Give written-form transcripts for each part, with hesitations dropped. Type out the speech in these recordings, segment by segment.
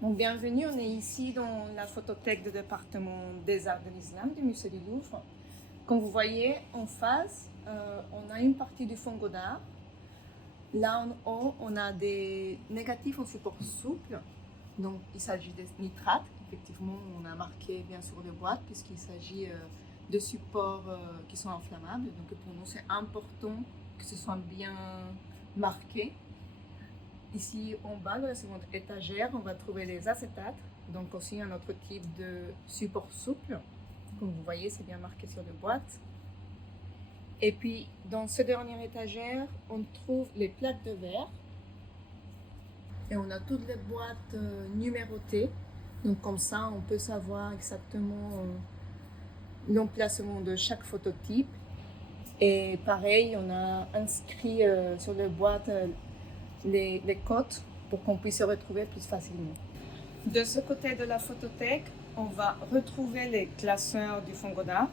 Donc, bienvenue, on est ici dans la photothèque du département des arts de l'islam du musée du Louvre. Comme vous voyez en face, on a une partie du fond Godard. Là en haut, on a des négatifs en support souple. Donc il s'agit des nitrates. Effectivement, on a marqué bien sur les boîtes puisqu'il s'agit de supports qui sont inflammables. Donc pour nous, c'est important que ce soit bien marqué. Ici, en bas de la seconde étagère, on va trouver les acétates, donc aussi un autre type de support souple. Comme vous voyez, c'est bien marqué sur les boîtes. Et puis, dans cette dernière étagère, on trouve les plaques de verre. Et on a toutes les boîtes numérotées. Donc comme ça, on peut savoir exactement l'emplacement de chaque phototype. Et pareil, on a inscrit sur les boîtes les codes pour qu'on puisse se retrouver plus facilement. De ce côté de la photothèque, on va retrouver les classeurs du Fonds Godard.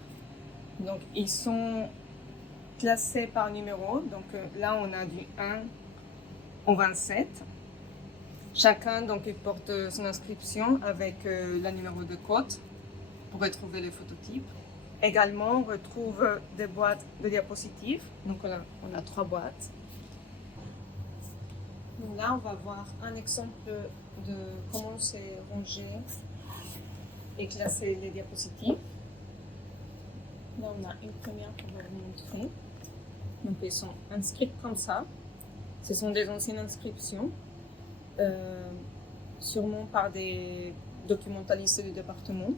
Donc ils sont classés par numéro. Donc là, on a du 1 au 27. Chacun donc il porte son inscription avec le numéro de code pour retrouver les phototypes. Également, on retrouve des boîtes de diapositives. Donc on a 3 boîtes. Donc là, on va voir un exemple de comment c'est rangé et classé les diapositives. Là, on a une première qu'on va vous montrer. Donc, elles sont inscrites comme ça. Ce sont des anciennes inscriptions, sûrement par des documentalistes du département.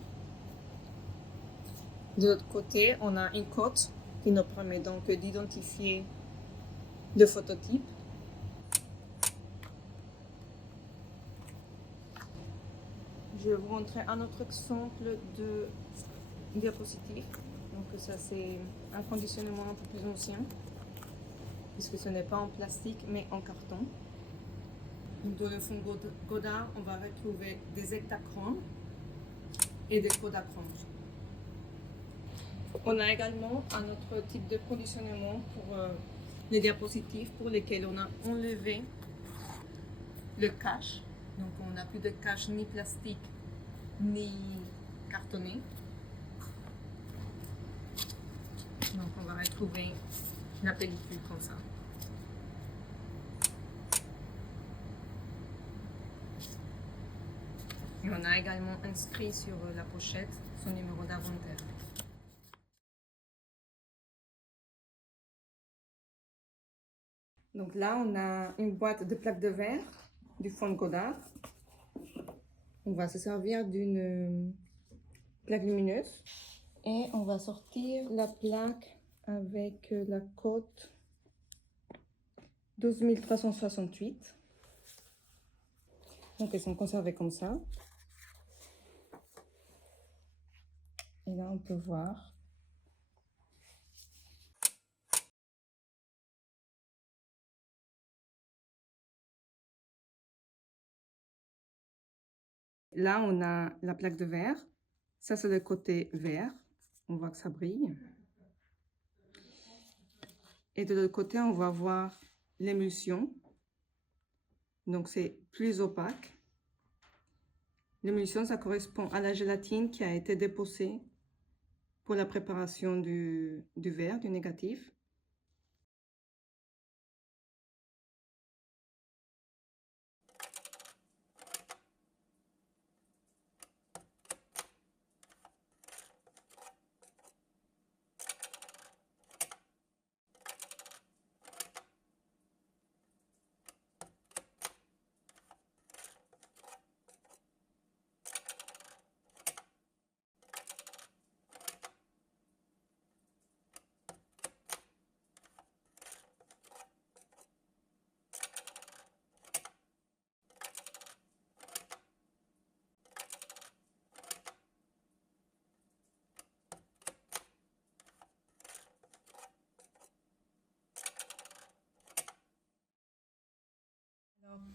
De l'autre côté, on a une cote qui nous permet donc d'identifier le phototype. Je vais vous montrer un autre exemple de diapositive. Donc ça c'est un conditionnement un peu plus ancien, puisque ce n'est pas en plastique mais en carton. Donc dans le fond Godard, on va retrouver des hectachromes et des kodachromes. On a également un autre type de conditionnement pour les diapositives pour lesquels on a enlevé le cache. Donc on n'a plus de cache ni plastique ni cartonné. Donc on va retrouver la pellicule comme ça. Et on a également inscrit sur la pochette son numéro d'inventaire. Donc là, on a une boîte de plaques de verre du fond Godard. On va se servir d'une plaque lumineuse et on va sortir la plaque avec la cote 12368. Donc elles sont conservées comme ça. Et là, on peut voir. Là, on a la plaque de verre. Ça, c'est le côté vert. On voit que ça brille. Et de l'autre côté, on va voir l'émulsion. Donc, c'est plus opaque. L'émulsion, ça correspond à la gélatine qui a été déposée pour la préparation du verre, du négatif.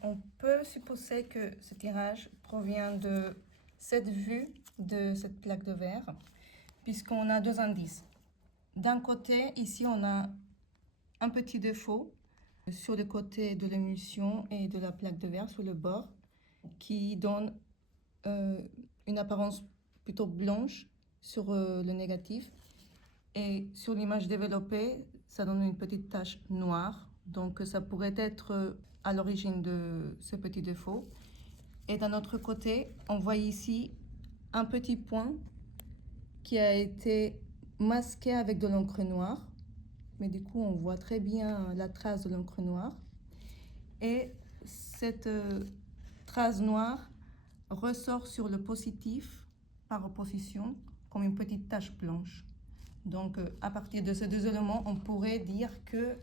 On peut supposer que ce tirage provient de cette vue de cette plaque de verre, puisqu'on a 2 indices. D'un côté, ici, on a un petit défaut sur le côté de l'émulsion et de la plaque de verre sur le bord. qui donne une apparence plutôt blanche sur le négatif. Et sur l'image développée, ça donne une petite tache noire. Donc ça pourrait être à l'origine de ce petit défaut. Et d'un autre côté, on voit ici un petit point qui a été masqué avec de l'encre noire. Mais du coup, on voit très bien la trace de l'encre noire. Et cette trace noire ressort sur le positif par opposition comme une petite tache blanche. Donc, à partir de ces deux éléments, on pourrait dire que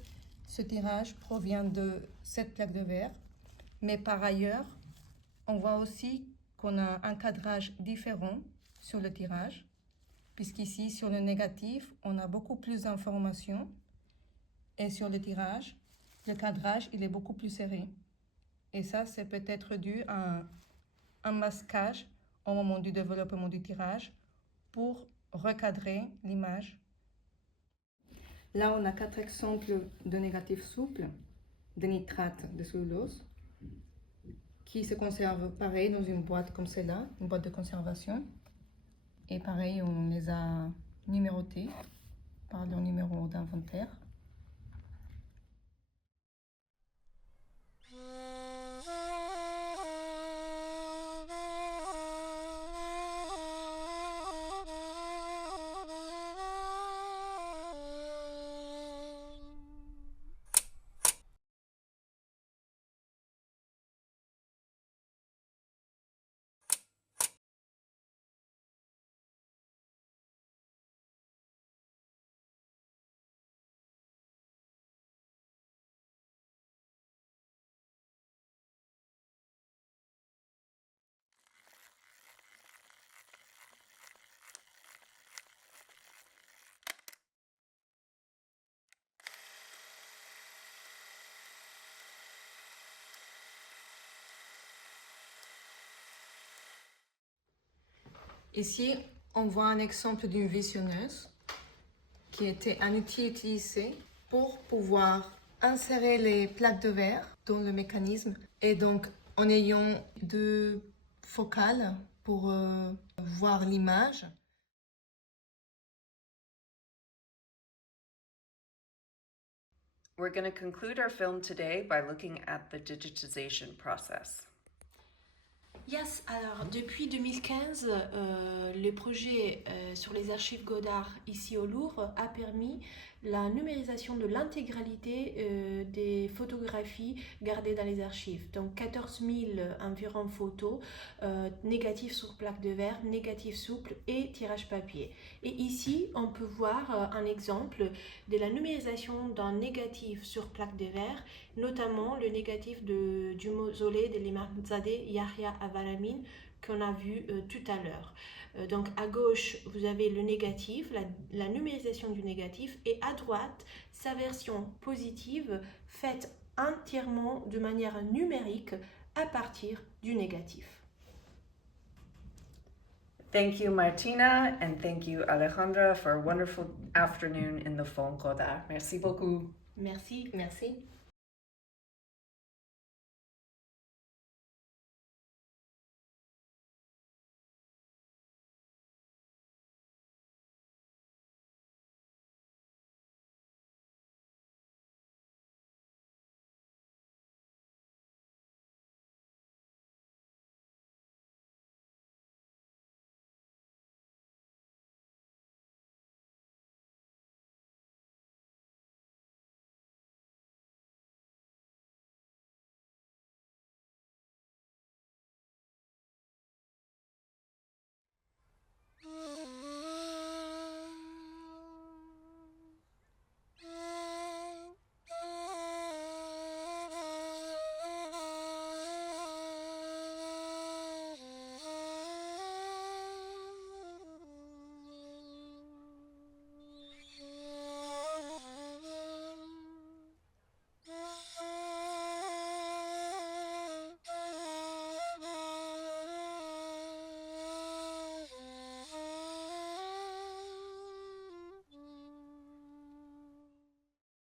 ce tirage provient de cette plaque de verre. Mais par ailleurs, on voit aussi qu'on a un cadrage différent sur le tirage, puisqu'ici, sur le négatif, on a beaucoup plus d'informations. Et sur le tirage, le cadrage, il est beaucoup plus serré. Et ça, c'est peut-être dû à un masquage au moment du développement du tirage pour recadrer l'image. Là, on a 4 exemples de négatifs souples, de nitrate de cellulose, qui se conservent pareil dans une boîte comme celle-là, une boîte de conservation. Et pareil, on les a numérotés par leur numéro d'inventaire. Ici, on voit un exemple d'une visionneuse qui était un outil utilisé pour pouvoir insérer les plaques de verre dans le mécanisme et donc en ayant deux focales pour voir l'image. We're going to conclude our film today by looking at the digitization process. Yes, alors depuis 2015, le projet sur les archives Godard ici au Louvre a permis la numérisation de l'intégralité des photographies gardées dans les archives. Donc 14 000 environ photos, négatifs sur plaque de verre, négatifs souples et tirage papier. Et ici, on peut voir un exemple de la numérisation d'un négatif sur plaque de verre, notamment le négatif du mausolée de l'imamzadeh Yahya Abaramin qu'on a vu tout à l'heure. Donc à gauche, vous avez le négatif, la numérisation du négatif, et à droite, sa version positive faite entièrement de manière numérique à partir du négatif. Thank you, Martina, and thank you, Alejandra, for a wonderful afternoon in the Fond Godard. Merci beaucoup. Merci. Merci.